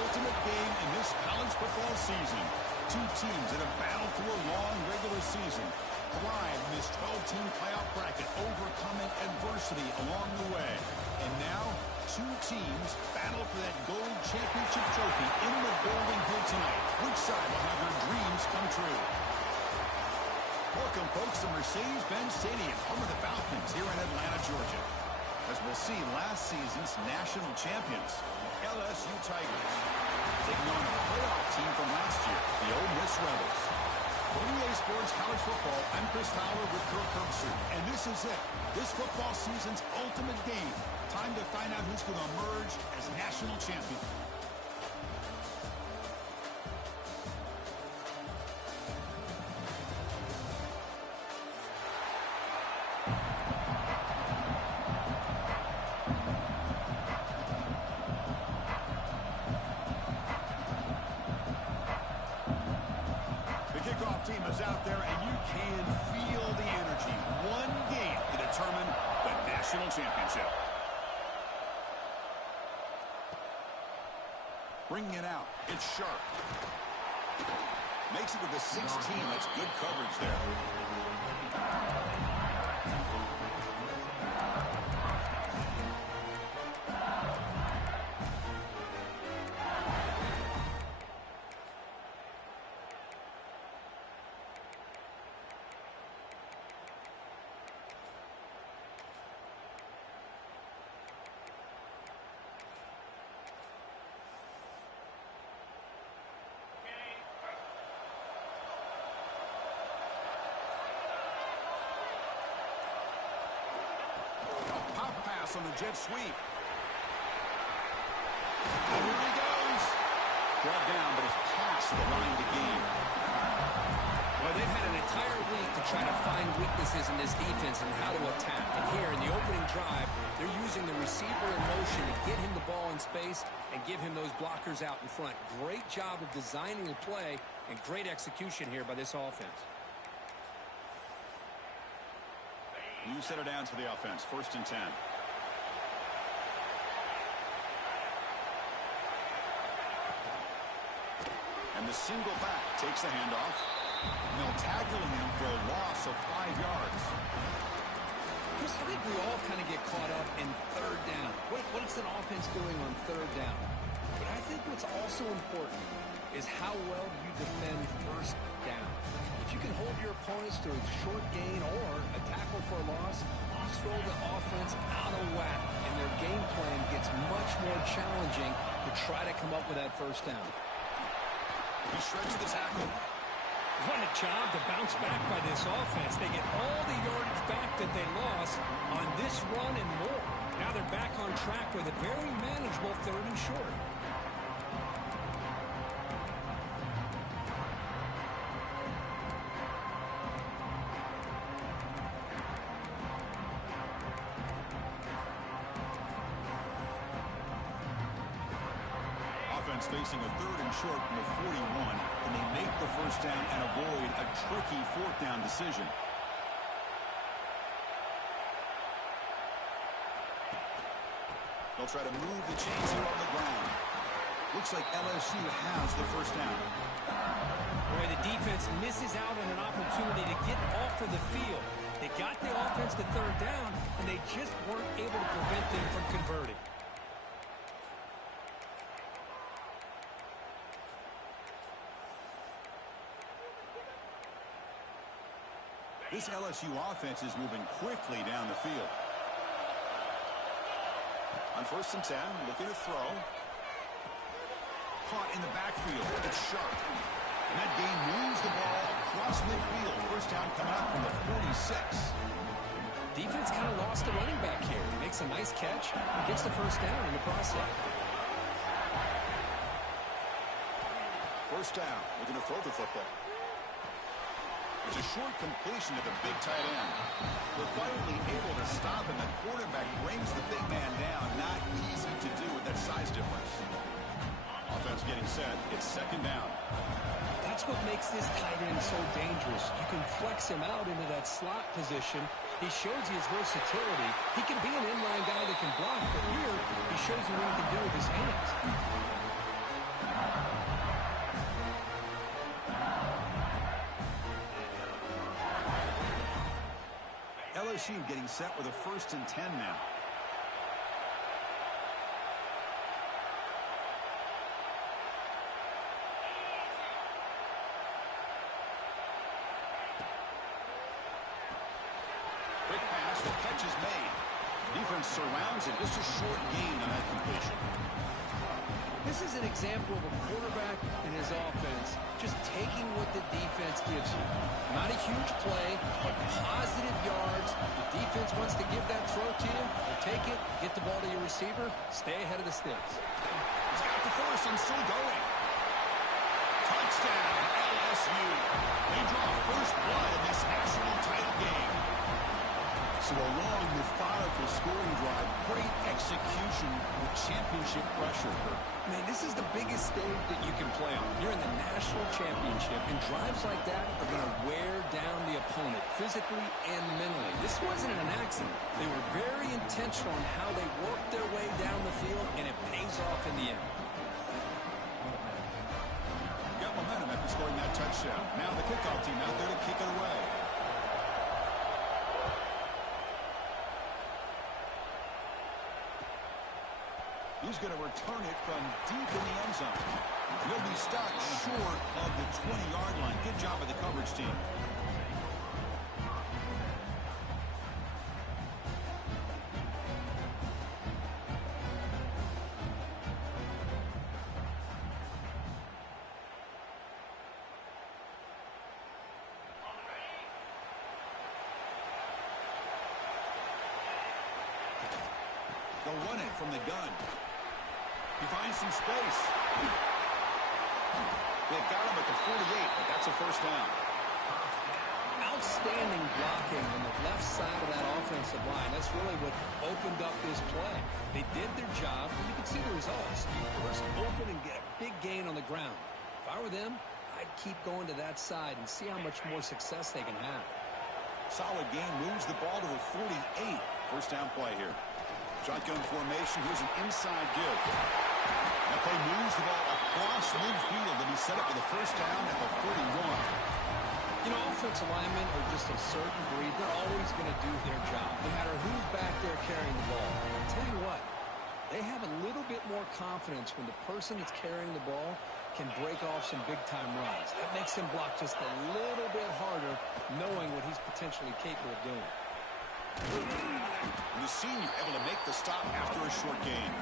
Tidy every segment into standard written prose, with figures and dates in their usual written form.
ultimate game in this college football season. Two teams that have battled through a long regular season, thrived in this 12-team playoff bracket, overcoming adversity along the way. And now, two teams battle for that gold championship trophy in the building here tonight. Which side will have their dreams come true? Welcome, folks, to Mercedes-Benz Stadium, home of the Falcons here in Atlanta, Georgia. As we'll see, last season's national champions, LSU Tigers, taking on a playoff team from last year, the Ole Miss Rebels. For EA Sports College Football, I'm Chris Fowler with Kirk Herbstreit, and this is it. This football season's ultimate game. Time to find out who's going to emerge as national champion. Team is out there, and you can feel the energy. One game to determine the national championship. Bringing it out. It's sharp. Makes it with the 16. That's good coverage there. On the jet sweep. And here he goes. Brought down, but it's past the line to gain. Well, they've had an entire week to try to find weaknesses in this defense and how to attack. And here in the opening drive, they're using the receiver in motion to get him the ball in space and give him those blockers out in front. Great job of designing the play and great execution here by this offense. You set it down to the offense. 1st and 10. And the single back takes the handoff. And they'll tackle him for a loss of 5 yards. Chris, I think we all kind of get caught up in 3rd down. What is an offense doing on 3rd down? But I think what's also important is how well you defend 1st down. If you can hold your opponents to a short gain or a tackle for a loss, you throw the offense out of whack, and their game plan gets much more challenging to try to come up with that 1st down. He shreds the tackle. What a job to bounce back by this offense. They get all the yardage back that they lost on this run and more. Now they're back on track with a very manageable 3rd and short. Facing a 3rd and short from the 41, and they make the 1st down and avoid a tricky 4th down decision. They'll try to move the chains here on the ground. Looks like LSU has the 1st down. Boy, the defense misses out on an opportunity to get off of the field. They got the offense to 3rd down, and they just weren't able to prevent them from converting. This LSU offense is moving quickly down the field. On 1st and 10, looking to throw. Caught in the backfield. It's sharp. And that gain moves the ball across midfield. 1st down coming out from the 46. Defense kind of lost the running back here. He makes a nice catch, gets the 1st down in the process. 1st down, looking to throw the football. It's a short completion to the big tight end. They're finally able to stop him. The quarterback brings the big man down. Not easy to do with that size difference. Offense getting set. It's 2nd down. That's what makes this tight end so dangerous. You can flex him out into that slot position. He shows his versatility. He can be an inline guy that can block, but here he shows you what he can do with his hands. machine getting set with a 1st and 10 now. Quick pass, the catch is made. Defense surrounds it. Just a short gain on that completion. This is an example of a quarterback and his offense just taking what the defense gives you. Not a huge play, but positive yards. The defense wants to give that throw to you. You take it, get the ball to your receiver, stay ahead of the sticks. He's got the first and still going. Touchdown, LSU. They draw first blood in this national title game. So a long, methodical scoring drive, great execution with championship pressure. Man, this is the biggest stage that you can play on. You're in the national championship, and drives like that are going to wear down the opponent physically and mentally. This wasn't an accident. They were very intentional on how they worked their way down the field, and it pays off in the end. Got momentum after scoring that touchdown. Now the kickoff team out there to kick it away. He's going to return it from deep in the end zone. He'll be stopped short of the 20-yard line. Good job of the coverage team. They'll run it from the gun. He finds some space. They've got him at the 48, but that's a first down. Outstanding blocking on the left side of that offensive line. That's really what opened up this play. They did their job, and you can see the results. You burst open and get a big gain on the ground. If I were them, I'd keep going to that side and see how much more success they can have. Solid gain, moves the ball to the 48. First down play here. Shotgun formation. Here's an inside give. That play moves the ball across midfield to be set up for the first down at the 31. You know, offensive linemen are just a certain breed. They're always going to do their job, no matter who's back there carrying the ball. I'll tell you what, they have a little bit more confidence when the person that's carrying the ball can break off some big-time runs. That makes him block just a little bit harder, knowing what he's potentially capable of doing. The senior able to make the stop after a short gain.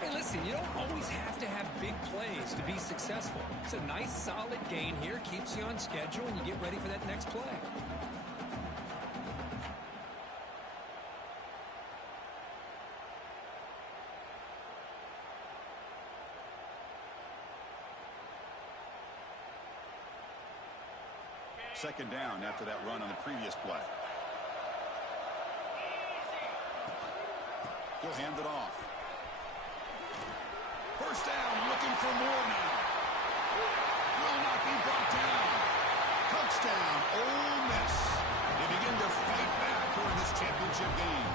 Hey, listen, you don't always have to have big plays to be successful. It's a nice, solid gain here, keeps you on schedule, and you get ready for that next play. Second down after that run on the previous play. He'll hand it off. First down, looking for more now. Will not be brought down. Touchdown, Ole Miss. They begin to fight back here in this championship game.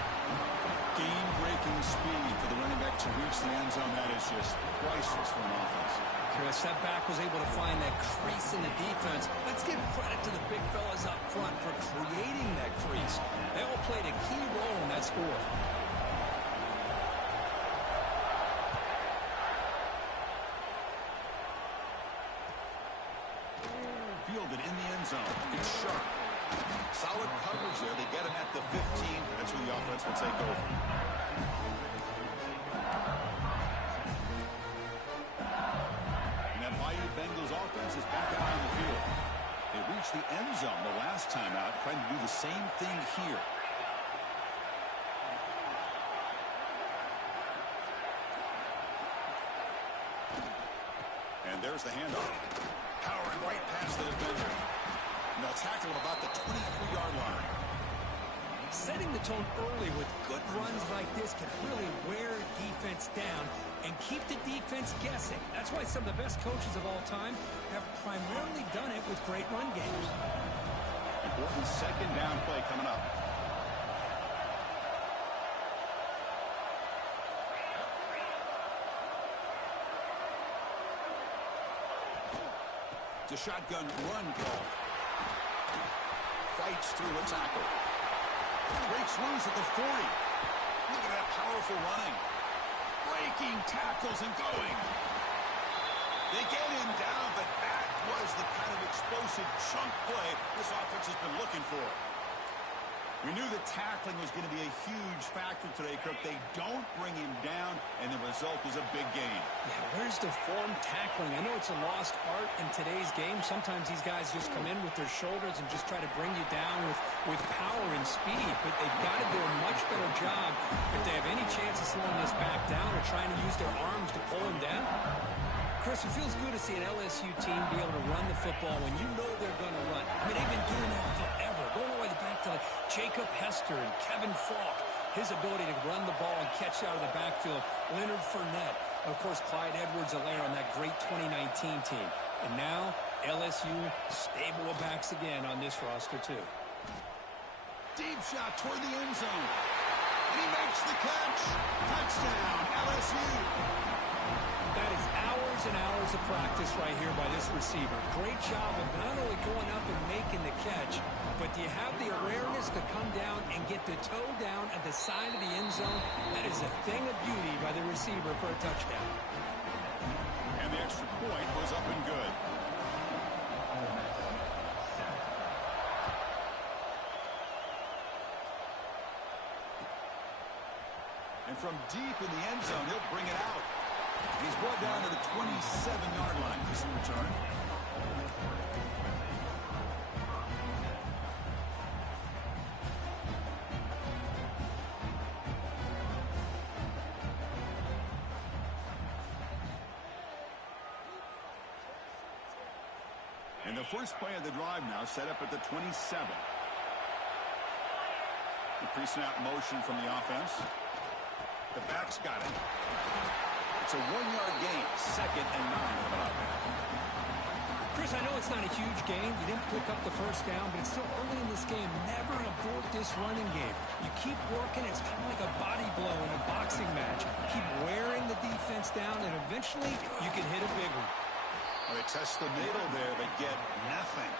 Game-breaking speed for the running back to reach the end zone. That is just priceless for an offense. Chris, that back was able to find that crease in the defense. Let's give credit to the big fellas up front for creating that crease. They all played a key role in that score. Fielded in the end zone. It's sharp. Solid coverage there. They get him at the 15. That's who the offense will take over. And that mighty Bengals offense is back out on the field. They reached the end zone the last time out, trying to do the same thing here. And there's the handoff. Powering right past the defender. And they'll tackle him about the 23-yard line. Setting the tone early with good runs like this can really wear defense down and keep the defense guessing. That's why some of the best coaches of all time have primarily done it with great run games. Important second down play coming up. It's a shotgun run call. Fights through a tackle. Breaks loose at the 40. Look at that powerful running. Breaking tackles and going. They get him down, but that was the kind of explosive chunk play this offense has been looking for. We knew that tackling was going to be a huge factor today, Kirk. They don't bring him down, and the result is a big gain. Yeah, where's the form tackling? I know it's a lost art in today's game. Sometimes these guys just come in with their shoulders and just try to bring you down with power and speed, but they've got to do a much better job if they have any chance of slowing this back down or trying to use their arms to pull him down. Chris, it feels good to see an LSU team be able to run the football when you know they're going to run. I mean, they've been doing that forever, going all the way back to Jacob Hester and Kevin Falk. His ability to run the ball and catch out of the backfield. Leonard Fournette. And, of course, Clyde Edwards-Helaire on that great 2019 team. And now, LSU stable of backs again on this roster, too. Deep shot toward the end zone. And he makes the catch. Touchdown, LSU. That is hours and hours of practice right here by this receiver. Great job of not only going up and making the catch, but do you have the awareness to come down and get the toe down at the side of the end zone? That is a thing of beauty by the receiver for a touchdown. And the extra point was up and good. And from deep in the end zone, he'll bring it out. He's brought down to the 27-yard line. This return. And the first play of the drive now set up at the 27. The pre-snap motion from the offense. The back's got it. It's a 1-yard gain, 2nd and 9. Chris, I know it's not a huge gain. You didn't pick up the first down, but it's still early in this game. Never abort this running game. You keep working. It's kind of like a body blow in a boxing match. Keep wearing the defense down, and eventually you can hit a big one. Well, they test the middle there, but get nothing.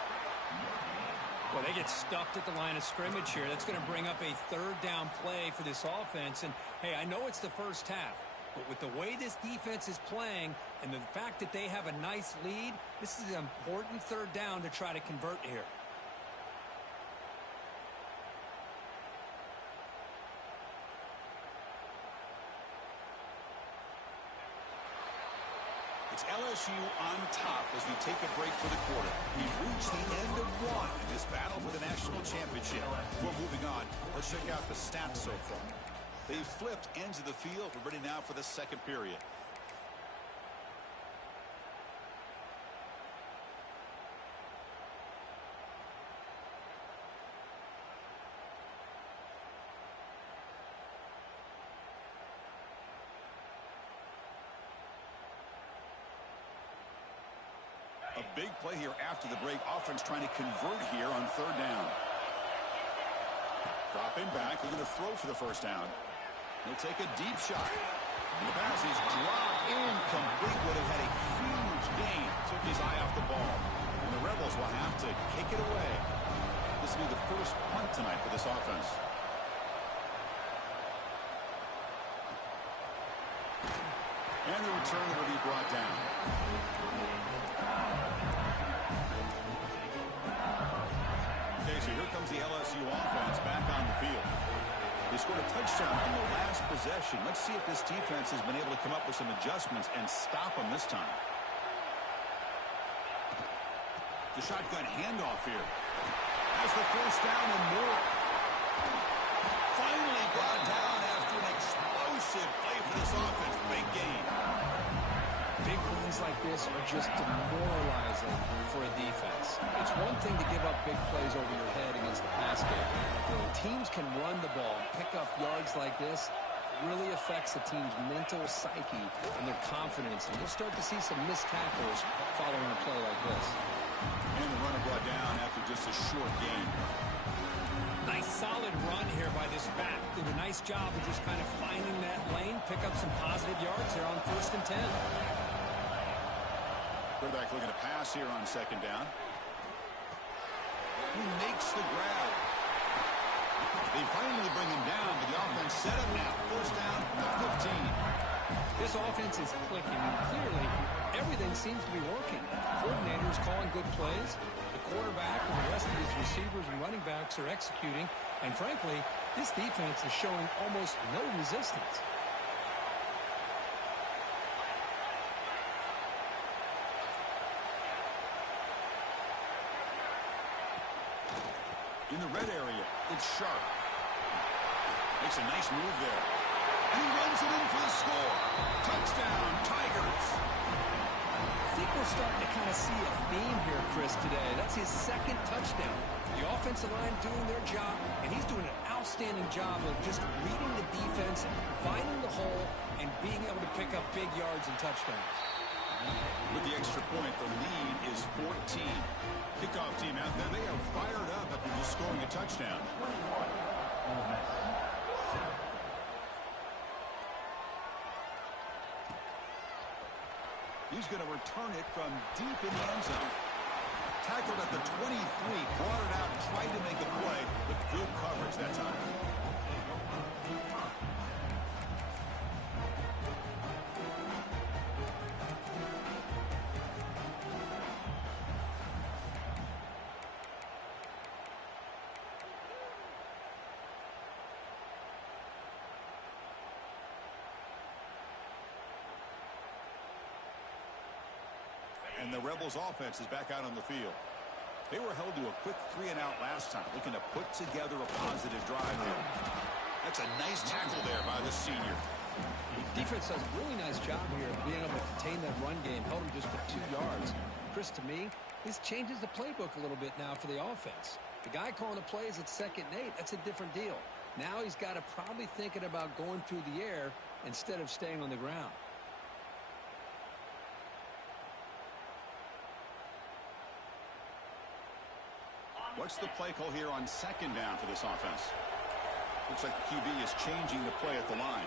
Well, they get stuffed at the line of scrimmage here. That's going to bring up a 3rd down play for this offense. And, hey, I know it's the first half, but with the way this defense is playing and the fact that they have a nice lead, this is an important 3rd down to try to convert here. It's LSU on top as we take a break for the quarter. We've reached the end of one in this battle for the national championship. Before moving on, let's check out the stats so far. They've flipped ends of the field. We're ready now for the second period. A big play here after the break. Offense trying to convert here on 3rd down. Dropping back. They're going to throw for the first down. He'll take a deep shot. And the pass is dropped incomplete. Would have had a huge gain. Took his eye off the ball. And the Rebels will have to kick it away. This will be the first punt tonight for this offense. And the return will be brought down. Okay, so here comes the LSU offense back on the field. They scored a touchdown on the last possession. Let's see if this defense has been able to come up with some adjustments and stop them this time. The shotgun handoff here. Has the first down and more. Finally brought down after an explosive play for this offense. Big gain. Big runs like this are just demoralizing for a defense. It's one thing to give up big plays over your head against the pass game. When teams can run the ball and pick up yards like this, it really affects the team's mental psyche and their confidence. And you'll start to see some missed tackles following a play like this. And the runner brought down after just a short gain. Nice solid run here by this back. Did a nice job of just kind of finding that lane, pick up some positive yards there on 1st and 10. Quarterback looking to pass here on 2nd down. He makes the grab. They finally bring him down, but the offense set up now. First down from the 15. This offense is clicking, and clearly everything seems to be working. Coordinators calling good plays. The quarterback and the rest of his receivers and running backs are executing. And frankly, this defense is showing almost no resistance. In the red area, it's Sharp. Makes a nice move there. And he runs it in for the score. Touchdown, Tigers. I think we're starting to kind of see a theme here, Chris, today. That's his second touchdown. The offensive line doing their job, and he's doing an outstanding job of just reading the defense, finding the hole, and being able to pick up big yards and touchdowns. With the extra point, the lead is 14. Kickoff team out there, they are fired up after just scoring a touchdown. He's going to return it from deep in the end zone. Tackled at the 23, brought it out, tried to make a play, but good coverage that time. And the Rebels offense is back out on the field. They were held to a quick 3-and-out last time, looking to put together a positive drive here. That's a nice tackle there by the senior. The defense does a really nice job here of being able to contain that run game, held him just to 2 yards. Chris, to me, this changes the playbook a little bit now for the offense. The guy calling the plays at 2nd and 8, that's a different deal. Now he's got to probably thinking about going through the air instead of staying on the ground. What's the play call here on 2nd down for this offense? Looks like the QB is changing the play at the line.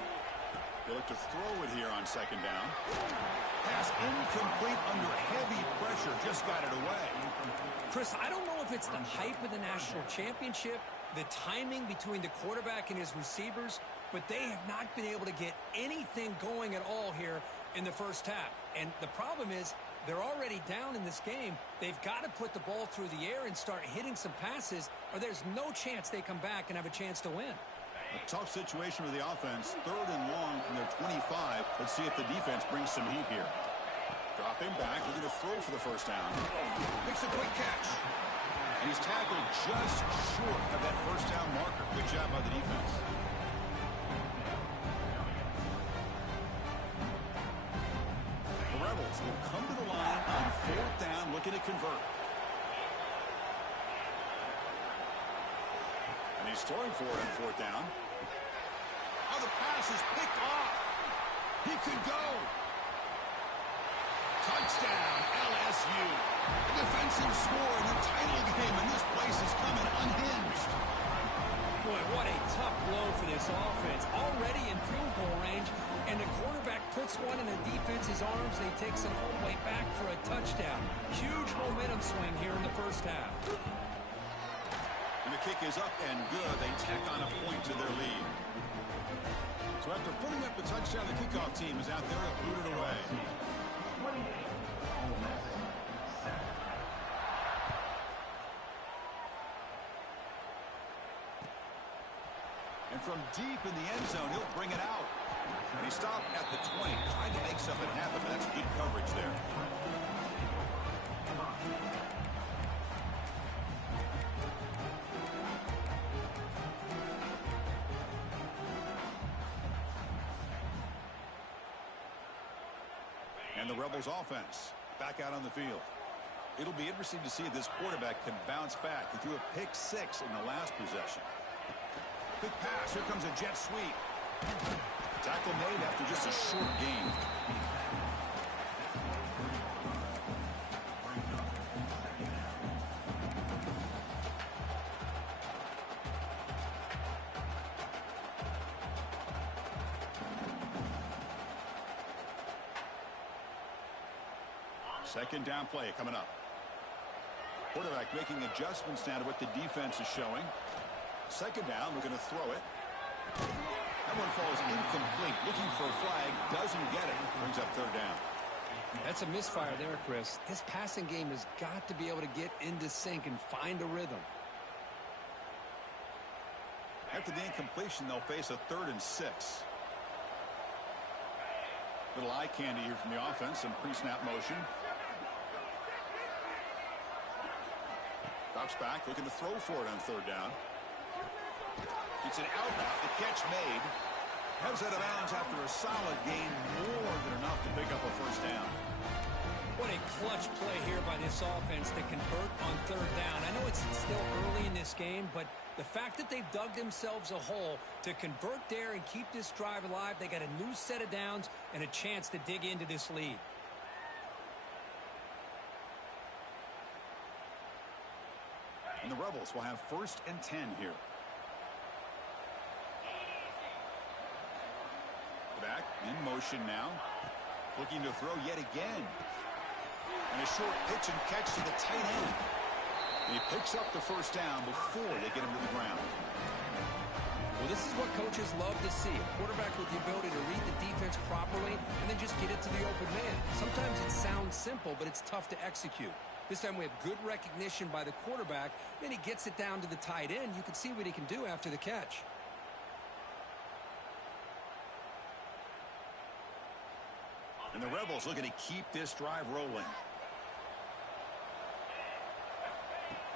They look to throw it here on 2nd down. Pass incomplete under heavy pressure. Just got it away. Chris, I don't know if it's the hype of the national championship, the timing between the quarterback and his receivers, but they have not been able to get anything going at all here in the first half. And the problem is, they're already down in this game. They've got to put the ball through the air and start hitting some passes, or there's no chance they come back and have a chance to win. A tough situation for the offense. 3rd and long from their 25. Let's see if the defense brings some heat here. Drop him back. Looking to throw for the first down. Makes a quick catch. And he's tackled just short of that first down marker. Good job by the defense. The Rebels will come to the line on 4th down, looking to convert. And he's throwing for it on 4th down. Oh, the pass is picked off. He could go. Touchdown, LSU. A defensive score in the title game, and this place is coming unhinged. Boy, what a tough blow for this offense. Already in field goal range, and the quarterback puts one in the defense's arms, and he takes it all the way back for a touchdown. Huge momentum swing here in the first half. And the kick is up and good. They tack on a point to their lead. So after putting up the touchdown, the kickoff team is out there to boot it away. And from deep in the end zone, he'll bring it out. And he stopped at the 20, trying to make something happen, but that's good coverage there. And the Rebels offense back out on the field. It'll be interesting to see if this quarterback can bounce back. He threw a pick 6 in the last possession. Big pass. Here comes a jet sweep. Tackle made after just a short gain. Second down play coming up. Quarterback making adjustments now to what the defense is showing. Second down, looking to throw it. That one falls incomplete. Looking for a flag, doesn't get it. Brings up third down. That's a misfire there, Chris. This passing game has got to be able to get into sync and find a rhythm. After the incompletion, they'll face a 3rd and 6. Little eye candy here from the offense. Some pre-snap motion. Drops back, looking to throw for it on third down. It's an out route. The catch made. Heads out of bounds after a solid gain, more than enough to pick up a first down. What a clutch play here by this offense to convert on third down. I know it's still early in this game, but the fact that they've dug themselves a hole to convert there and keep this drive alive, they got a new set of downs and a chance to dig into this lead. And the Rebels will have 1st and 10 here. Back in motion now. Looking to throw yet again. And a short pitch and catch to the tight end. And he picks up the first down before they get him to the ground. Well, this is what coaches love to see. A quarterback with the ability to read the defense properly and then just get it to the open man. Sometimes it sounds simple, but it's tough to execute. This time we have good recognition by the quarterback. Then he gets it down to the tight end. You can see what he can do after the catch. And the Rebels looking to keep this drive rolling.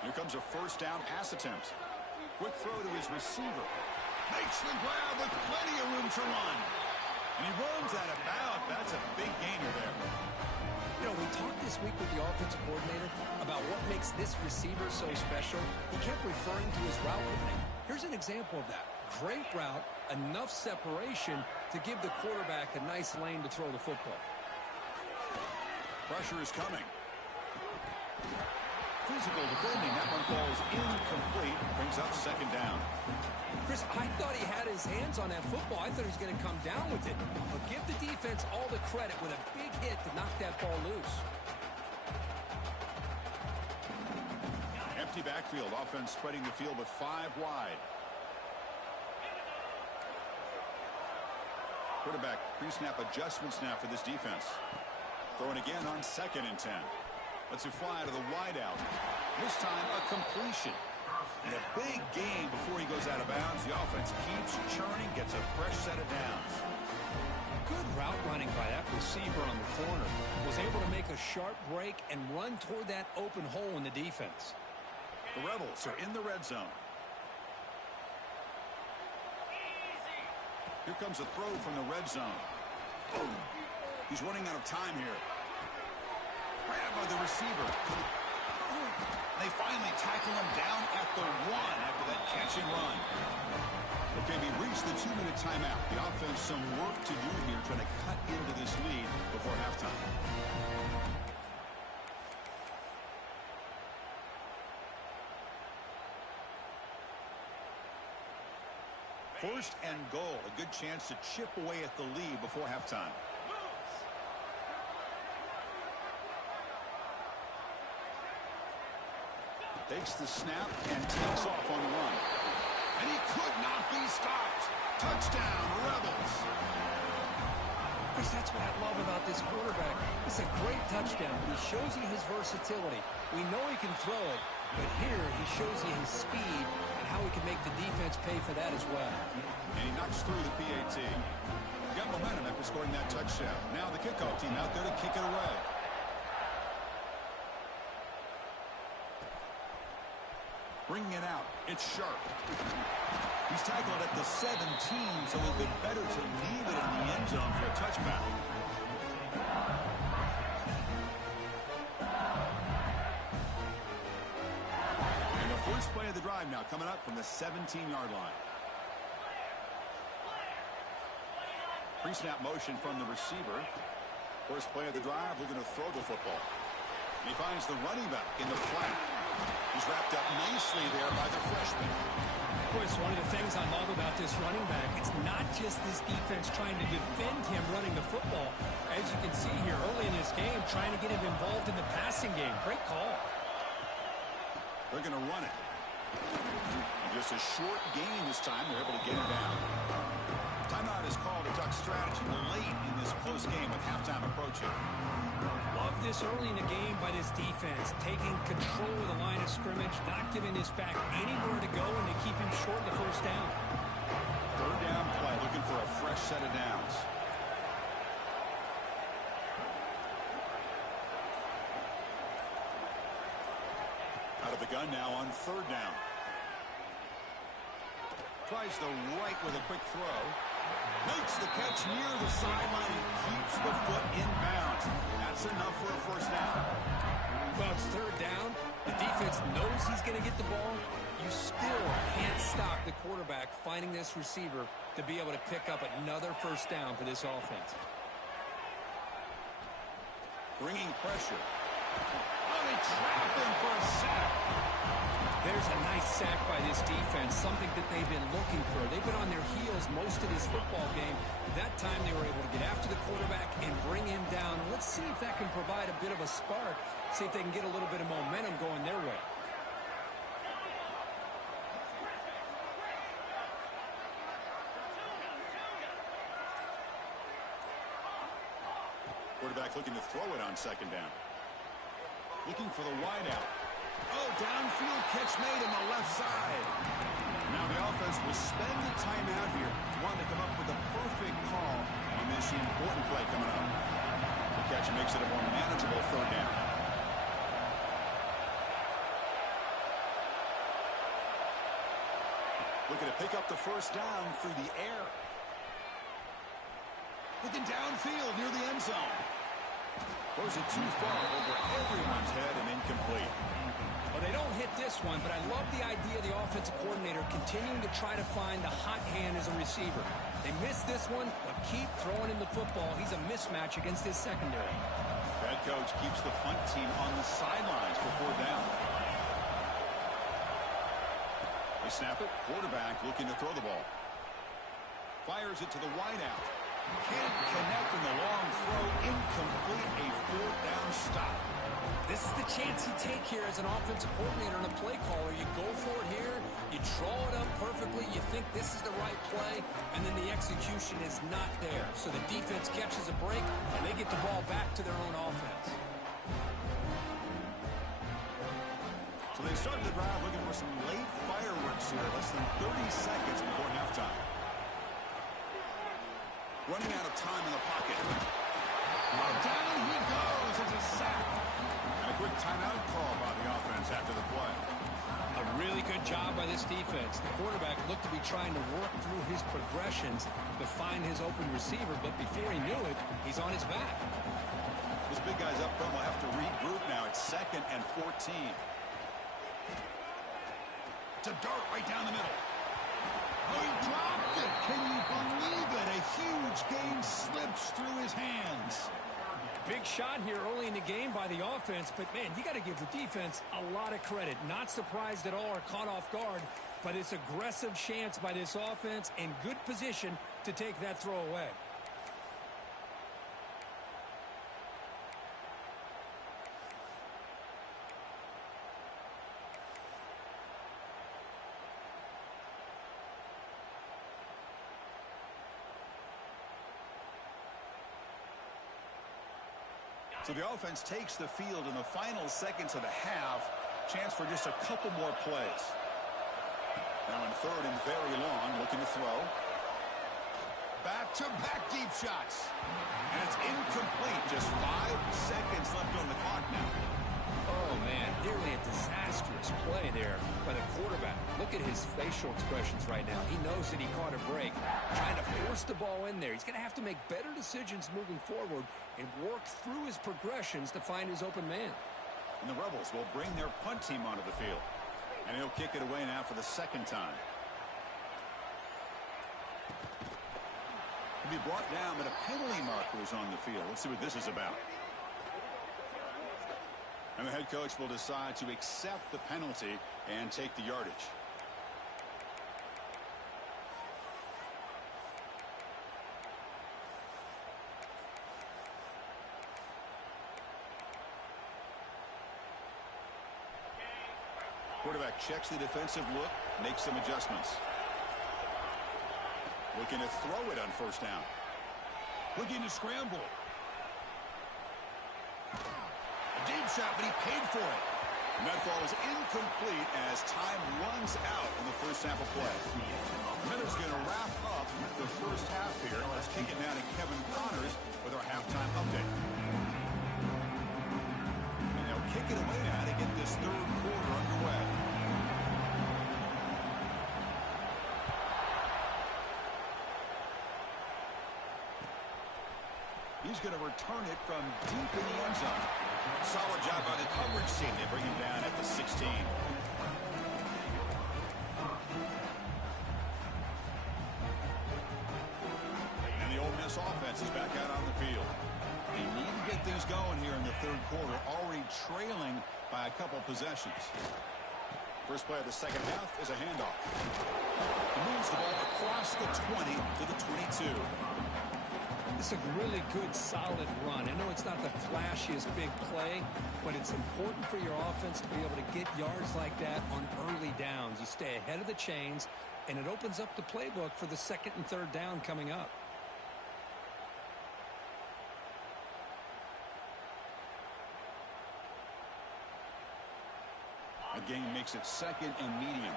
Here comes a first down pass attempt. Quick throw to his receiver. Makes the grab with plenty of room to run. And he runs out of bounds. That's a big gainer there. You know, we talked this week with the offensive coordinator about what makes this receiver so special. He kept referring to his route running. Here's an example of that. Great route, enough separation to give the quarterback a nice lane to throw the football. Pressure is coming. Physical defending. That one falls incomplete. Brings up second down. Chris, I thought he had his hands on that football. I thought he was going to come down with it. But give the defense all the credit with a big hit to knock that ball loose. Empty backfield. Offense spreading the field with 5 wide. Quarterback pre-snap adjustments now for this defense. Throwing again on 2nd and 10. Lets it fly to the wideout. This time a completion. And a big gain before he goes out of bounds. The offense keeps churning, gets a fresh set of downs. Good route running by that receiver on the corner. Was able to make a sharp break and run toward that open hole in the defense. The Rebels are in the red zone. Here comes a throw from the red zone. Boom. He's running out of time here. Grab by the receiver. They finally tackle him down at the 1 after that catch and run. Okay, we reached the 2-minute timeout. The offense some work to do here trying to cut into this lead before halftime. First and goal, a good chance to chip away at the lead before halftime. Takes the snap and takes off on the run. And he could not be stopped. Touchdown, Rebels. Chris, that's what I love about this quarterback. It's a great touchdown. He shows you his versatility. We know he can throw it, but here he shows you his speed and how he can make the defense pay for that as well. And he knocks through the PAT. He got momentum after scoring that touchdown. Now the kickoff team out there to kick it away. Bringing it out. It's Sharp. He's tackled at the 17, so a bit better to leave it in the end zone for a touchback. And the first play of the drive now coming up from the 17-yard line. Pre-snap motion from the receiver. First play of the drive, looking to throw the football. And he finds the running back in the flat. He's wrapped up nicely there by the freshman. Chris, one of the things I love about this running back, it's not just this defense trying to defend him running the football. As you can see here early in this game, trying to get him involved in the passing game. Great call. They're going to run it. And just a short gain this time. They're able to get it down. Timeout is called to talk strategy late in this close game with halftime approaching. Love this early in the game by this defense, taking control of the line of scrimmage, not giving this back anywhere to go, and they keep him short of the first down. Third down play, looking for a fresh set of downs. Out of the gun now on third down. Tries the right with a quick throw. Makes the catch near the sideline and keeps the foot in bounds. That's enough for a first down. Well, it's third down. The defense knows he's going to get the ball. You still can't stop the quarterback finding this receiver to be able to pick up another first down for this offense. Bringing pressure. Oh, they trap him for a sack. There's a nice sack by this defense, something that they've been looking for. They've been on their heels most of this football game. That time they were able to get after the quarterback and bring him down. Let's see if that can provide a bit of a spark, see if they can get a little bit of momentum going their way. Quarterback looking to throw it on second down. Looking for the wideout. Oh, downfield catch made on the left side. Now the offense will spend the timeout here. Want to come up with a perfect call on this important play coming up. The catch makes it a more manageable third down. Looking to pick up the first down through the air. Looking downfield near the end zone. Throws it too far over everyone's head and incomplete. Well, they don't hit this one, but I love the idea of the offensive coordinator continuing to try to find the hot hand as a receiver. They missed this one, but keep throwing him the football. He's a mismatch against his secondary. Head coach keeps the punt team on the sidelines for fourth down. They snap it. Quarterback looking to throw the ball. Fires it to the wideout. Can't connect in the long throw. Incomplete. A fourth down stop. This is the chance you take here as an offensive coordinator and a play caller. You go for it here. You draw it up perfectly. You think this is the right play, and then the execution is not there. So the defense catches a break, and they get the ball back to their own offense. So they started the drive looking for some late fireworks here. Less than 30 seconds before halftime. Running out of time in the pocket. Oh, down he goes. It's a sack. And a quick timeout call by the offense after the play. A really good job by this defense. The quarterback looked to be trying to work through his progressions to find his open receiver, but before he knew it, he's on his back. This big guy's up front will have to regroup now. It's 2nd and 14. To dart right down the middle. Oh, he dropped it. Can you believe it? A huge gain slips through his hands. Big shot here early in the game by the offense, but, man, you got to give the defense a lot of credit. Not surprised at all or caught off guard, but it's aggressive chance by this offense in good position to take that throw away. So the offense takes the field in the final seconds of the half. Chance for just a couple more plays. Now in third and very long, looking to throw. Back-to-back deep shots. And it's incomplete. Just 5 seconds left on the clock now. Oh, man, nearly a disastrous play there by the quarterback. Look at his facial expressions right now. He knows that he caught a break, trying to force the ball in there. He's going to have to make better decisions moving forward and work through his progressions to find his open man. And the Rebels will bring their punt team onto the field. And he'll kick it away now for the second time. He'll be brought down, but a penalty marker is on the field. Let's see what this is about. And the head coach will decide to accept the penalty and take the yardage. Quarterback checks the defensive look, makes some adjustments. Looking to throw it on first down. Looking to scramble. A deep shot, but he paid for it. And that ball is incomplete as time runs out in the first half of play. Miller's going to wrap up the first half here. Let's kick it down to Kevin Connors with our halftime update. And they'll kick it away now to get this third quarter underway. He's going to return it from deep in the end zone. Solid job by the coverage team. They bring him down at the 16. And the Ole Miss offense is back out on the field. They need to get things going here in the third quarter, already trailing by a couple possessions. First play of the second half is a handoff. He moves the ball across the 20 to the 22. It's a really good, solid run. I know it's not the flashiest big play, but it's important for your offense to be able to get yards like that on early downs. You stay ahead of the chains, and it opens up the playbook for the second and third down coming up. Again, makes it second and medium.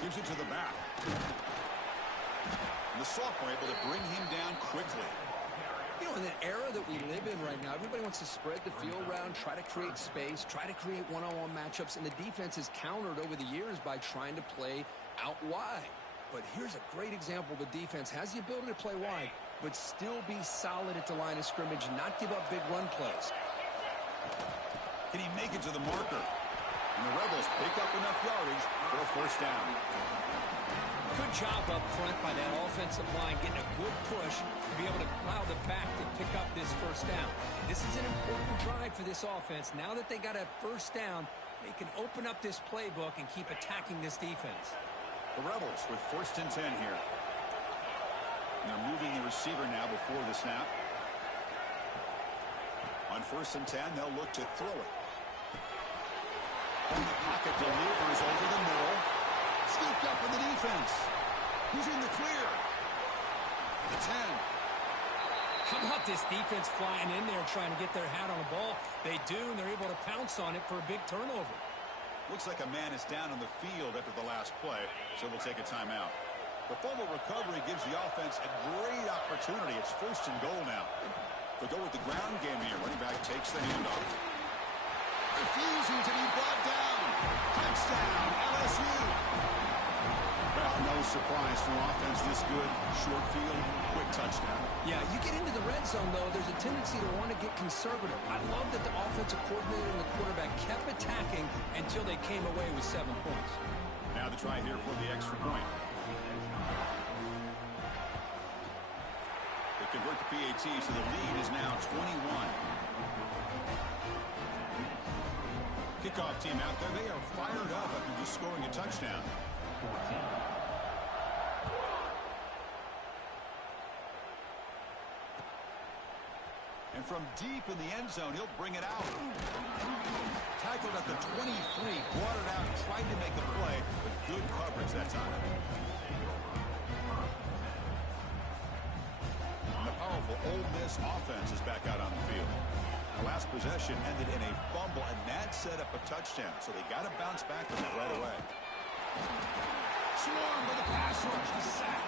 Gives it to the back. And the sophomore able to bring him down quickly. You know, in the era that we live in right now, everybody wants to spread the field around, try to create space, try to create one-on-one matchups, and the defense is countered over the years by trying to play out wide. But here's a great example. The defense has the ability to play wide, but still be solid at the line of scrimmage and not give up big run plays. Can he make it to the marker? And the Rebels pick up enough yardage for a first down. Good job up front by that offensive line, getting a good push to be able to allow the back to pick up this first down. This is an important drive for this offense. Now that they got a first down, they can open up this playbook and keep attacking this defense. The Rebels with first and 10 here. And they're moving the receiver now before the snap. On first and 10, they'll look to throw it. And the pocket delivers over the middle. Scooped up in the defense. He's in the clear. The 10. How about this defense flying in there trying to get their hat on the ball? They do, and they're able to pounce on it for a big turnover. Looks like a man is down on the field after the last play, so we'll take a timeout. The fumble recovery gives the offense a great opportunity. It's first and goal now. They'll go with the ground game here. Running back takes the handoff. Refusing to be brought down. Touchdown, LSU. Well, no surprise from offense this good. Short field, quick touchdown. Yeah, you get into the red zone, though, there's a tendency to want to get conservative. I love that the offensive coordinator and the quarterback kept attacking until they came away with 7 points. Now the try here for the extra point. They convert to PAT, so the lead is now 21. Kickoff team out there. They are fired up after just scoring a touchdown. And from deep in the end zone, he'll bring it out. Tackled at the 23, brought it out, tried to make a play, but good coverage that time. And the powerful Ole Miss offense is back out on the field. The last possession ended in a fumble, and that set up a touchdown. So they got to bounce back from that right away. Swarm by the pass rush. A sack.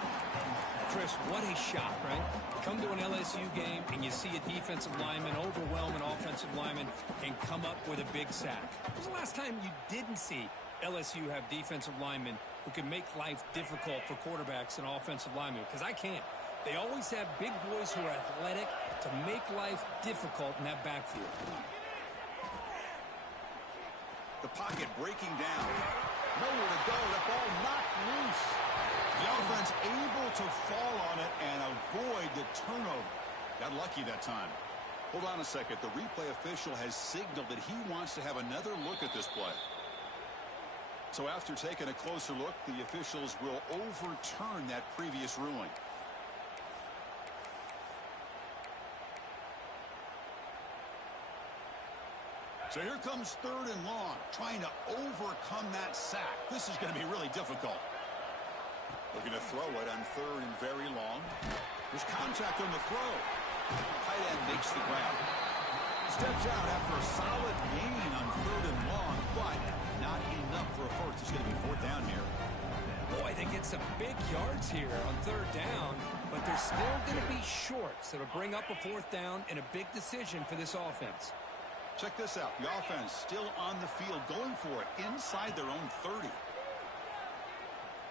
Chris, what a shot, right? Come to an LSU game, and you see a defensive lineman overwhelm an offensive lineman and come up with a big sack. When was the last time you didn't see LSU have defensive linemen who can make life difficult for quarterbacks and offensive linemen? Because I can't. They always have big boys who are athletic to make life difficult in that backfield. The pocket breaking down. Nowhere to go. The ball knocked loose. The offense able to fall on it and avoid the turnover. Got lucky that time. Hold on a second. The replay official has signaled that he wants to have another look at this play. So after taking a closer look, the officials will overturn that previous ruling. So here comes 3rd and long, trying to overcome that sack. This is going to be really difficult. Looking to throw it on 3rd and very long. There's contact on the throw. Tight end makes the grab. Steps out after a solid gain on 3rd and long, but not enough for a first. It's going to be 4th down here. Boy, they get some big yards here on 3rd down, but they're still going to be short. So to bring up a 4th down and a big decision for this offense. Check this out. The offense still on the field, going for it inside their own 30.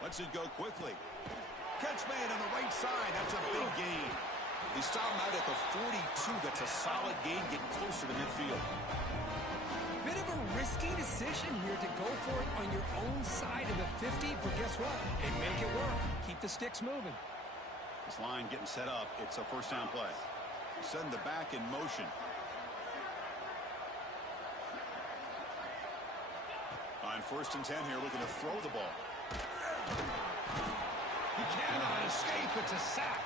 Lets it go quickly. Catch made on the right side. That's a big gain. They stop him out at the 42. That's a solid gain, getting closer to midfield. Bit of a risky decision here to go for it on your own side of the 50, but guess what? They make it work. Keep the sticks moving. This line getting set up. It's a 1st down play. Send the back in motion. On 1st and 10 here, looking to throw the ball. He cannot escape. It's a sack.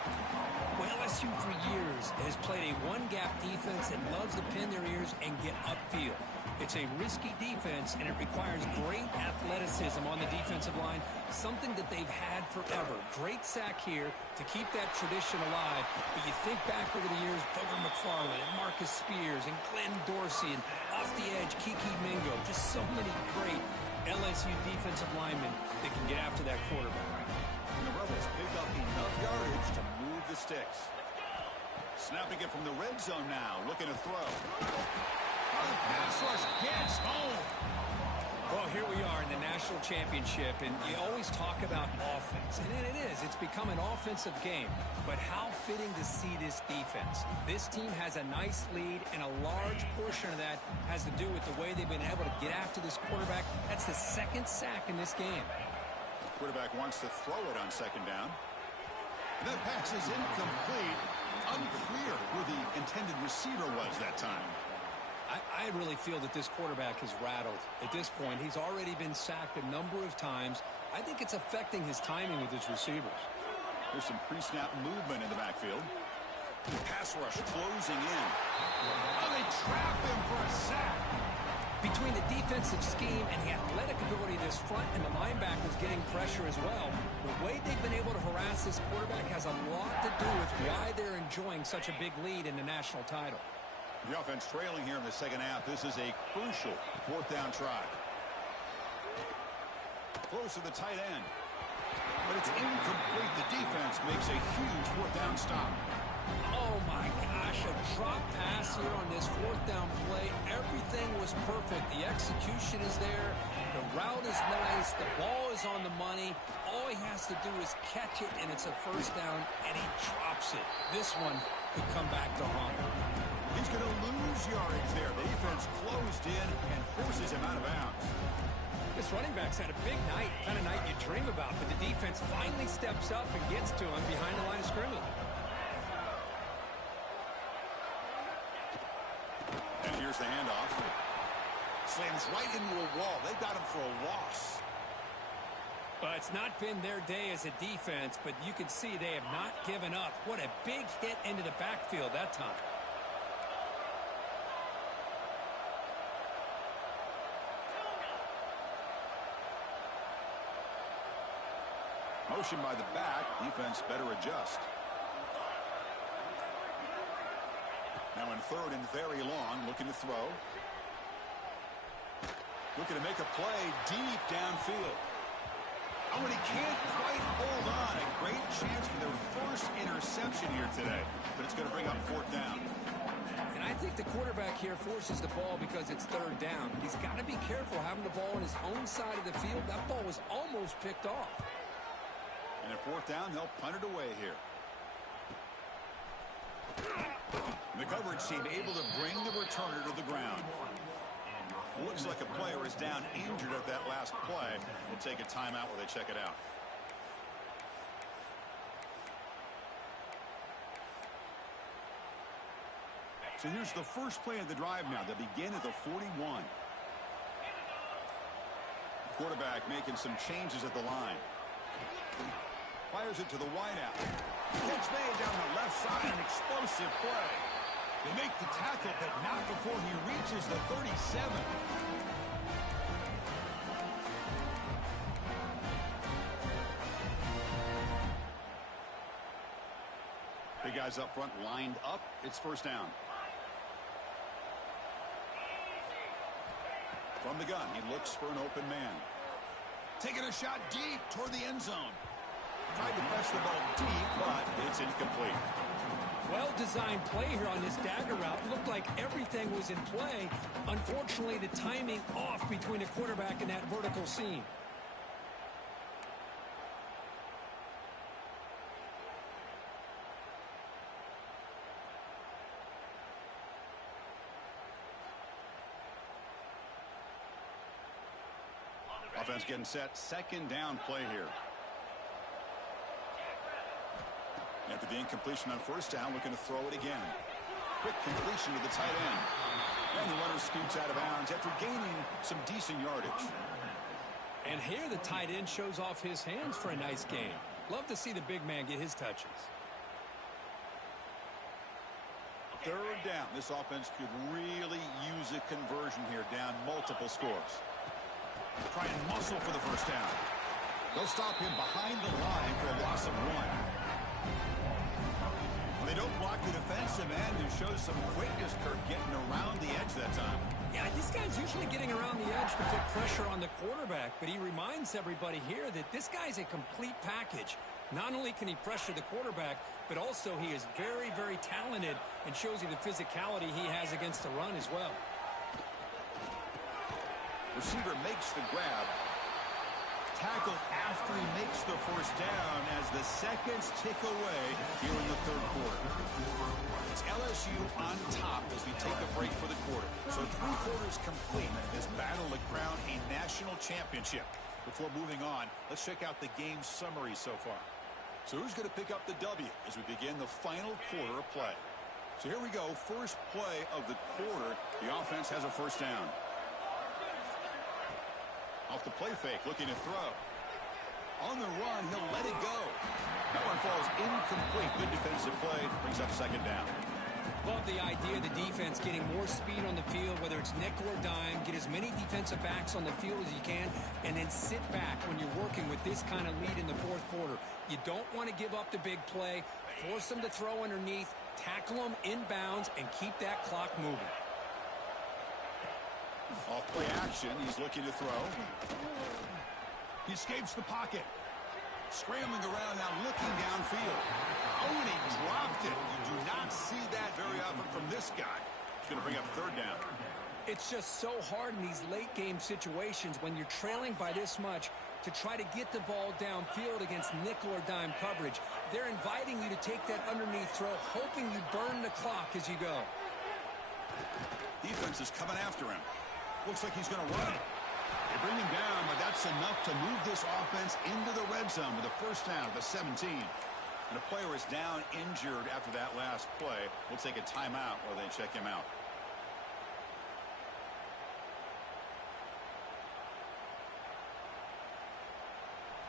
Well, LSU for years has played a one-gap defense that loves to pin their ears and get upfield. It's a risky defense, and it requires great athleticism on the defensive line, something that they've had forever. Great sack here to keep that tradition alive. But you think back over the years, Booger McFarland and Marcus Spears and Glenn Dorsey and off the edge, Kiki Mingo. Just so many great LSU defensive linemen that can get after that quarterback. And the Rebels pick up enough yardage to move the sticks. Snapping it from the red zone now, looking to throw. Oh, the pass rush gets home. Well, here we are in the national championship, and you always talk about offense, and it is. It's become an offensive game. But how fitting to see this defense. This team has a nice lead, and a large portion of that has to do with the way they've been able to get after this quarterback. That's the 2nd sack in this game. The quarterback wants to throw it on 2nd down. And that pass is incomplete. Unclear who the intended receiver was that time. I really feel that this quarterback is rattled. At this point, he's already been sacked a number of times. I think it's affecting his timing with his receivers. There's some pre-snap movement in the backfield. Pass rush closing in. Oh, they trap him for a sack. Between the defensive scheme and the athletic ability of this front and the linebackers getting pressure as well, the way they've been able to harass this quarterback has a lot to do with why they're enjoying such a big lead in the national title. The offense trailing here in the 2nd half. This is a crucial 4th down try. Close to the tight end. But it's incomplete. The defense makes a huge 4th down stop. Oh, my gosh. A drop pass here on this 4th down play. Everything was perfect. The execution is there. The route is nice. The ball is on the money. All he has to do is catch it, and it's a 1st down, and he drops it. This one could come back to haunt him. He's going to lose yardage there. The defense closed in and forces him out of bounds. This running back's had a big night, kind of night you dream about, but the defense finally steps up and gets to him behind the line of scrimmage. And here's the handoff. Slams right into a wall. They got him for a loss. Well, it's not been their day as a defense, but you can see they have not given up. What a big hit into the backfield that time. Motion by the back. Defense better adjust. Now in 3rd and very long, looking to throw. Looking to make a play deep downfield. Oh, and he can't quite hold on. A great chance for their first interception here today. But it's going to bring up 4th down. And I think the quarterback here forces the ball because it's 3rd down. He's got to be careful having the ball on his own side of the field. That ball was almost picked off. And at 4th down, they'll punt it away here. The coverage team able to bring the returner to the ground. Looks like a player is down injured at that last play. We'll take a timeout while they check it out. So here's the first play of the drive now. They begin at the 41. Quarterback making some changes at the line. Fires it to the wideout. Catch made down the left side, an explosive play. They make the tackle, but not before he reaches the 37. The guys up front lined up. It's first down. From the gun, he looks for an open man. Taking a shot deep toward the end zone. Tried to press the ball deep, but it's incomplete. Well-designed play here on this dagger route. Looked like everything was in play. Unfortunately, the timing off between the quarterback and that vertical seam. Offense getting set. Second down play here. After the incompletion on first down, looking to throw it again. Quick completion to the tight end. And the runner scoots out of bounds after gaining some decent yardage. And here the tight end shows off his hands for a nice game. Love to see the big man get his touches. Third down. This offense could really use a conversion here, down multiple scores. Try and muscle for the first down. They'll stop him behind the line for a loss of 1. They don't block the defensive end, who shows some quickness, Kirk, getting around the edge that time. Yeah, this guy's usually getting around the edge to put pressure on the quarterback, but he reminds everybody here that this guy's a complete package. Not only can he pressure the quarterback, but also he is very, very talented and shows you the physicality he has against the run as well. Receiver makes the grab. Tackle after he makes the first down as the seconds tick away here in the third quarter. It's LSU on top as we take a break for the quarter. So 3 quarters complete as battle to crown a national championship. Before moving on, let's check out the game summary so far. So who's going to pick up the W as we begin the final quarter of play? So here we go. First play of the quarter. The offense has a first down. Off the play fake, looking to throw. On the run, he'll let it go. That one falls incomplete. Good defensive play. Brings up second down. Love the idea of the defense getting more speed on the field, whether it's nickel or dime. Get as many defensive backs on the field as you can, and then sit back when you're working with this kind of lead in the fourth quarter. You don't want to give up the big play. Force them to throw underneath, tackle them inbounds, and keep that clock moving. Off play action, he's looking to throw. He escapes the pocket. Scrambling around now, looking downfield. Oh, and he dropped it. You do not see that very often from this guy. He's going to bring up third down. It's just so hard in these late game situations when you're trailing by this much to try to get the ball downfield against nickel or dime coverage. They're inviting you to take that underneath throw, hoping you burn the clock as you go. Defense is coming after him. Looks like he's going to run. They bring him down, but that's enough to move this offense into the red zone with a first down at the 17. And a player is down injured after that last play. We'll take a timeout while they check him out.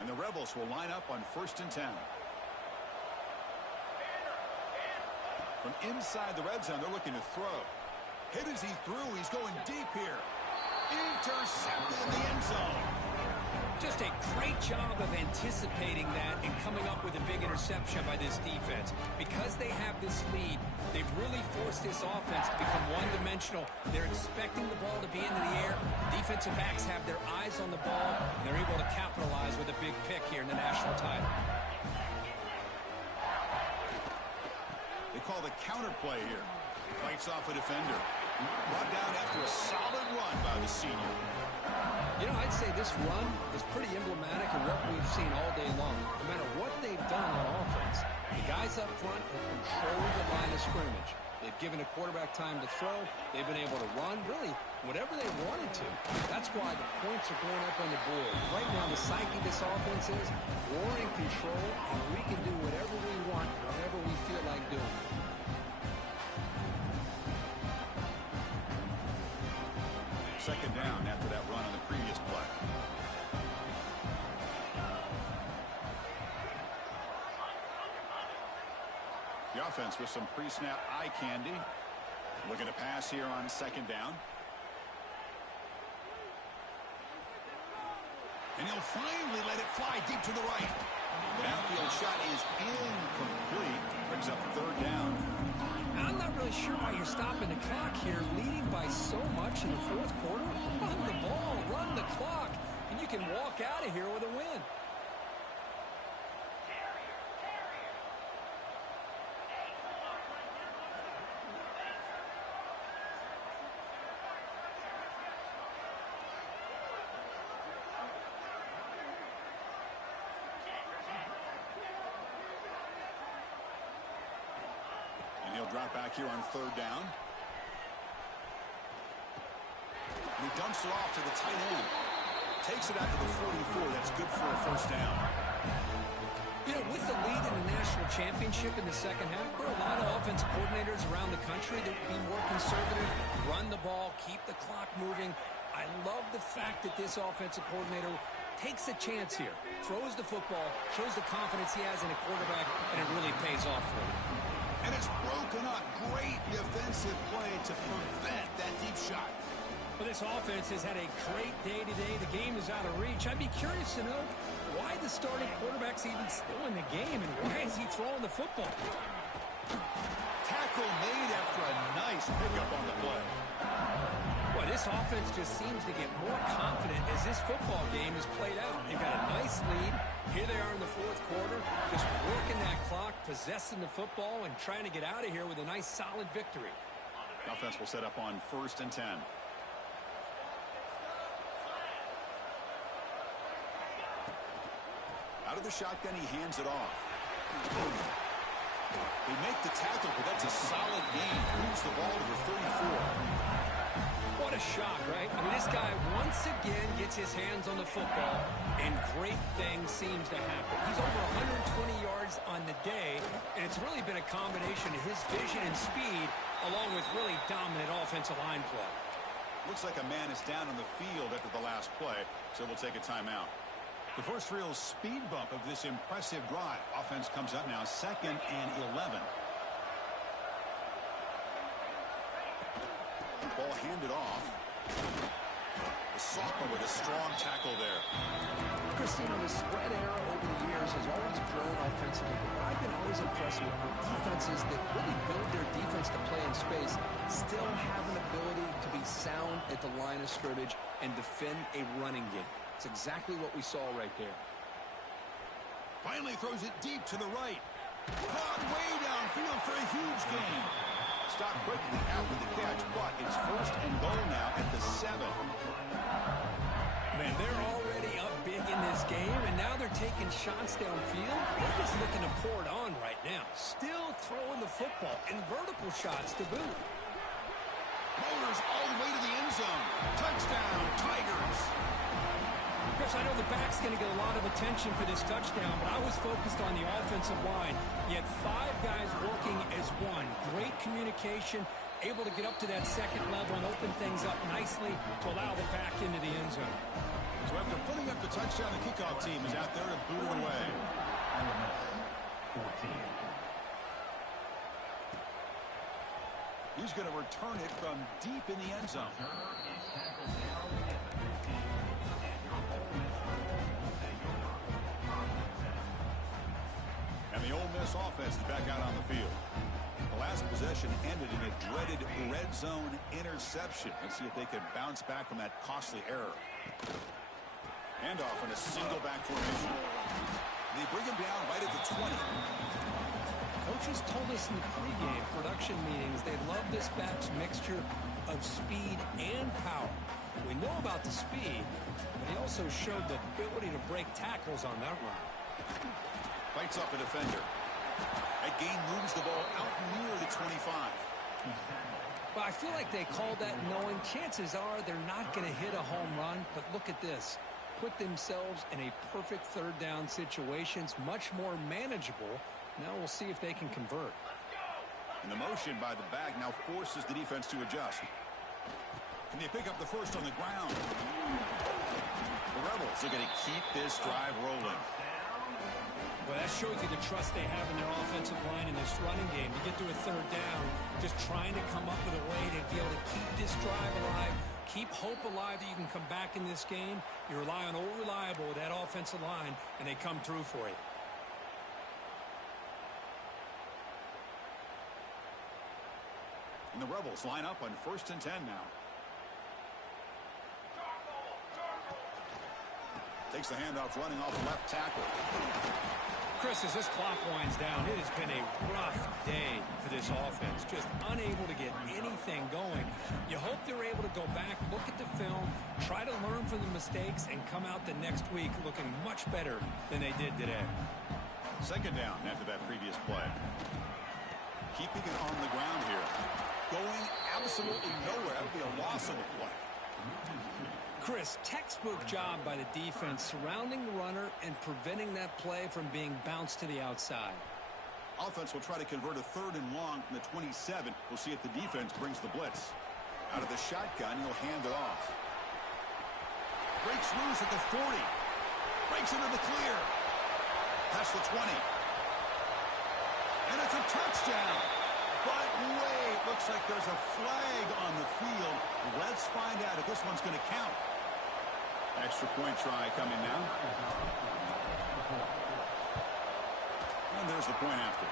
And the Rebels will line up on 1st and 10. From inside the red zone, they're looking to throw. Hit as he threw. He's going deep here. Intercepted in the end zone. Just a great job of anticipating that and coming up with a big interception by this defense. Because they have this lead, they've really forced this offense to become one-dimensional. They're expecting the ball to be into the air. Defensive backs have their eyes on the ball, and they're able to capitalize with a big pick here in the national title. They call the counter play here. Fights off a defender. Brought down after a solid run by the senior. You know, I'd say this run is pretty emblematic of what we've seen all day long. No matter what they've done on offense, the guys up front have controlled the line of scrimmage. They've given a quarterback time to throw. They've been able to run, really, whatever they wanted to. That's why the points are going up on the board. Right now, the psyche of this offense is we're in control, and we can do whatever we want, whatever we feel like doing. Second down after that run on the previous play. The offense with some pre-snap eye candy. Looking to pass here on second down. And he'll finally let it fly deep to the right. The downfield shot is incomplete. Brings up third down. I'm not really sure why you're stopping the clock here, leading by so much in the fourth quarter. Run the ball, run the clock, and you can walk out of here with a win. He'll drop back here on third down. And he dumps it off to the tight end. Takes it out to the 44. That's good for a first down. You know, with the lead in the national championship in the second half, there are a lot of offensive coordinators around the country that would be more conservative, run the ball, keep the clock moving. I love the fact that this offensive coordinator takes a chance here, throws the football, shows the confidence he has in a quarterback, and it really pays off for him. And it's broken up. Great defensive play to prevent that deep shot. Well, this offense has had a great day today. The game is out of reach. I'd be curious to know why the starting quarterback's even still in the game, and why is he throwing the football? Tackle made after a nice pickup on the play. Well, this offense just seems to get more confident as this football game is played out. They've got a nice lead. Here they are in the fourth quarter, just working that clock, possessing the football, and trying to get out of here with a nice, solid victory. The offense will set up on 1st and 10. Out of the shotgun, he hands it off. They make the tackle, but that's a solid gain. Moves the ball to the 34. What a shot, right? I mean, this guy once again gets his hands on the football, and great things seems to happen. He's over 120 yards on the day, and it's really been a combination of his vision and speed, along with really dominant offensive line play. Looks like a man is down on the field after the last play, so we'll take a timeout. The first real speed bump of this impressive drive. Offense comes up now 2nd and 11. Ball handed off. The sophomore with a strong tackle there. Christina, the spread era over the years has always grown offensively. I've been always impressed with defenses that really build their defense to play in space, still have an ability to be sound at the line of scrimmage and defend a running game. It's exactly what we saw right there. Finally throws it deep to the right. Caught way downfield for a huge gain. Stopped quickly after the catch, but it's 1st and goal now at the 7. Man, they're already up big in this game, and now they're taking shots downfield. They're just looking to pour it on right now. Still throwing the football, and vertical shots to boot. Motors all the way to the end zone. Touchdown, Tigers. Chris, I know the back's going to get a lot of attention for this touchdown, but I was focused on the offensive line. You had 5 guys working as one. Great communication, able to get up to that second level and open things up nicely to allow the back into the end zone. So after putting up the touchdown, the kickoff team is out there to boot it away. 14. He's going to return it from deep in the end zone. And the Ole Miss offense is back out on the field. The last possession ended in a dreaded red zone interception. Let's see if they can bounce back from that costly error. Handoff in a single back formation. They bring him down right at the 20. Coaches told us in the pregame production meetings they love this back's mixture of speed and power. We know about the speed, but he also showed the ability to break tackles on that run. Fights off a defender. That gain moves the ball out near the 25. Well, I feel like they called that knowing chances are they're not going to hit a home run, but look at this. Put themselves in a perfect third down situation. It's much more manageable. Now we'll see if they can convert. And the motion by the back now forces the defense to adjust. Can they pick up the first on the ground? The Rebels are going to keep this drive rolling. Well, Well, that shows you the trust they have in their offensive line in this running game. You get to a third down, just trying to come up with a way to be able to keep this drive alive, keep hope alive that you can come back in this game. You rely on Old Reliable with that offensive line, and they come through for you. And the Rebels line up on 1st and 10 now. Takes the handoff running off left tackle. Chris, as this clock winds down, it has been a rough day for this offense. Just unable to get anything going. You hope they're able to go back, look at the film, try to learn from the mistakes, and come out the next week looking much better than they did today. 2nd down after that previous play. Keeping it on the ground here. Going absolutely nowhere. That would be a loss of a play. Chris, textbook job by the defense surrounding the runner and preventing that play from being bounced to the outside. Offense will try to convert a 3rd and long from the 27. We'll see if the defense brings the blitz. Out of the shotgun, he'll hand it off. Breaks loose at the 40. Breaks into the clear. Past the 20. And it's a touchdown. But wait, looks like there's a flag on the field. Let's find out if this one's going to count. Extra point try coming now. And there's the point after.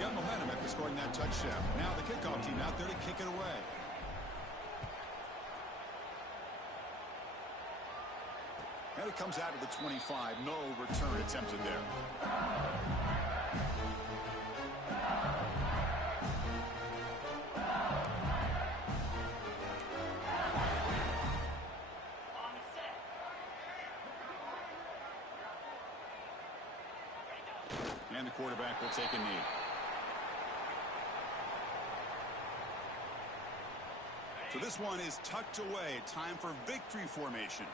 Got momentum after scoring that touchdown. Now the kickoff team out there to kick it away. And it comes out of the 25. No return attempted there. And the quarterback will take a knee. So this one is tucked away. Time for victory formation.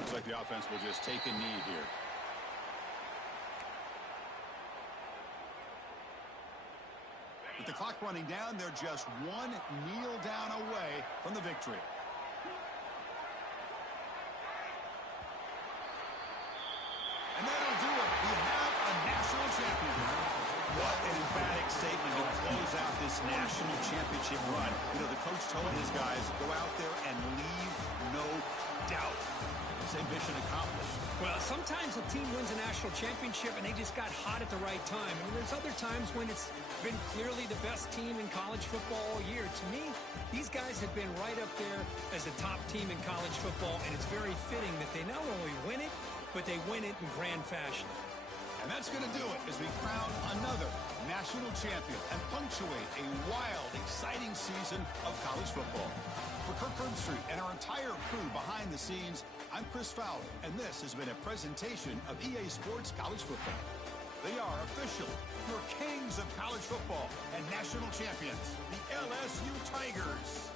Looks like the offense will just take a knee here. With the clock running down, they're just one kneel down away from the victory. And that'll do it. We have a national champion. What an emphatic statement to close out this national championship run. You know, the coach told his guys, go out there and leave no doubt. Same mission accomplished. Well, sometimes a team wins a national championship and they just got hot at the right time. And there's other times when it's been clearly the best team in college football all year. To me, these guys have been right up there as the top team in college football, and it's very fitting that they not only win it, but they win it in grand fashion. And that's going to do it as we crown another national champion and punctuate a wild, exciting season of college football. For Kirk Herbstreit and our entire crew behind the scenes, I'm Chris Fowler, and this has been a presentation of EA Sports College Football. They are officially your kings of college football and national champions, the LSU Tigers.